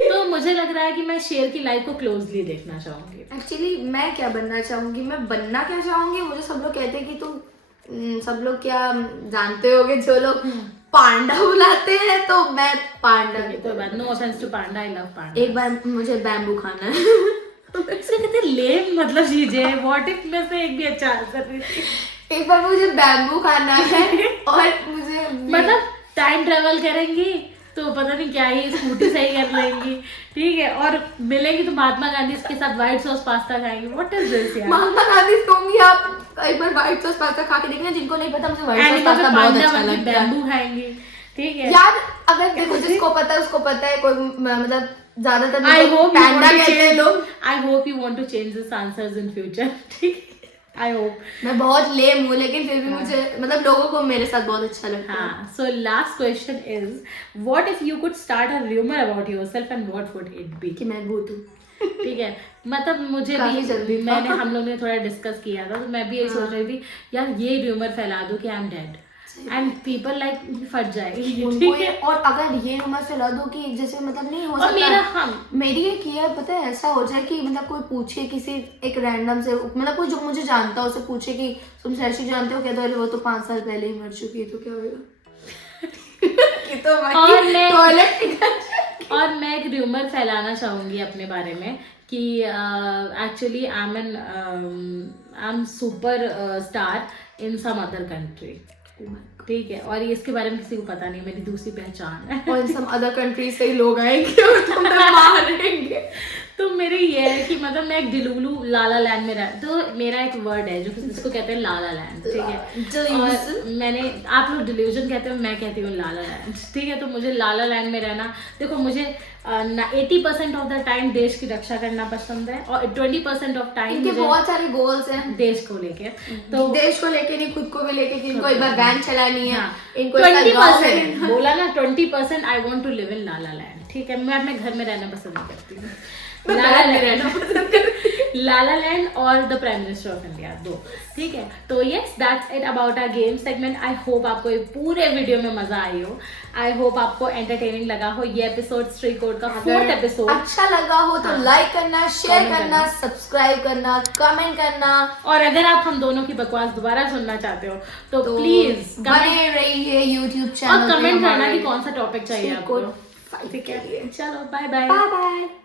तो मुझे लग रहा है कि मैं शेर की लाइफ को क्लोजली देखना चाहूंगी। एक्चुअली मैं क्या बनना चाहूंगी, मैं बनना क्या चाहूंगी, मुझे सब लोग कहते हैं कि तुम सब लोग क्या जानते होगे, जो लोग पांडा बुलाते हैं, तो मैं पांडा। कोई बात, no offence to panda, I love panda. एक बार मुझे बैम्बू खाना है। इससे कितने लेम मतलब चीजें, व्हाट इफ में से एक भी अच्छा आंसर नहीं। एक बार मुझे बैम्बू खाना है और मुझे मतलब टाइम ट्रेवल करेंगी तो पता नहीं क्या ही स्कूटी सही कर लेंगी। ठीक है, और मिलेंगी तो महात्मा गांधी के साथ व्हाइट सॉस पास्ता खाएंगे। व्हाट इज दिस यार, महात्मा गांधी कहूंगी, आप एक बार व्हाइट सॉस पास्ता खा के देखना। जिनको नहीं पता, मुझे व्हाइट सॉस पास्ता बहुत अच्छा लगता है। बैम्बू खाएंगी। ठीक है यार, अगर देखो जिसको पता है उसको पता है, कोई मतलब ज्यादातर I hope पांडा कहते हैं लोग। I hope you want to change this answers in future. ठीक है, I hope. मैं बहुत लेम हूँ, लेकिन फिर भी मुझे मतलब लोगों को मेरे साथ बहुत अच्छा लगता है। हाँ, so last question is, what if you could start a rumor about yourself and what would it be? कि मैं भूत हूँ। ठीक है, मतलब मुझे काफी जल्दी भी, था। हम लोग ने थोड़ा डिस्कस किया था, तो मैं भी यही सोच रही थी यार, ये रूमर फैला दूं कि I am dead and people like फट जाएगी। ठीक है, और अगर ये रूमर फैला दो कि जैसे मतलब नहीं हो और सकता मेरी एक ये पता है ऐसा हो जाए कि मतलब कोई पूछे किसी एक रैंडम से, मतलब कोई जो मुझे जानता हो, उसे पूछे कि तुम सरशी जानते हो क्या, तो वो तो 5 साल पहले ही मर चुकी है, तो क्या होगा? और मैं एक रूमर फैलाना चाहूंगी अपने बारे में कि actually I am super star in some other country. ठीक है, और इसके बारे में किसी को पता नहीं, मेरी दूसरी पहचान है। और इन सम अदर कंट्रीज से ही लोग आएंगे और तुम्हें मारेंगे। तो मेरी ये है कि मतलब मैं एक डिलुलू लाला लैंड में रह, तो मेरा एक वर्ड है जो जिसको कहते हैं लाला लैंड। ठीक है, और मैंने, आप लोग डिल्यूजन कहते हो, मैं कहती हूँ लाला लैंड। ठीक है, तो मुझे लाला लैंड में रहना, देखो मुझे 80% ऑफ द टाइम देश की रक्षा करना पसंद है, और 20% ऑफ टाइम इनके बहुत सारे गोल्स हैं देश को लेके। तो देश को लेके नहीं, खुद को भी लेके, कि इनको एक बार वैन चलानी है, इनको 20% बोला ना, 20% I want to live in La La Land. ठीक है, मैं अपने घर में रहना पसंद करती हूँ। लाला लैंड और the prime minister of India, दो। ठीक है, तो yes, that's it about our game segment. I hope आपको ये पूरे वीडियो में मजा आई हो, आई होप आपको एंटरटेनिंग लगा हो। ये एपिसोड स्ट्री कोड का 4th एपिसोड अच्छा लगा हो तो लाइक करना, शेयर करना, सब्सक्राइब करना, कमेंट करना, और अगर आप हम दोनों की बकवास दोबारा सुनना चाहते हो तो प्लीज बने रहिए YouTube चैनल और कमेंट करना कि कौन सा टॉपिक चाहिए आपको। ठीक है, चलो बाय बाय। Bye bye.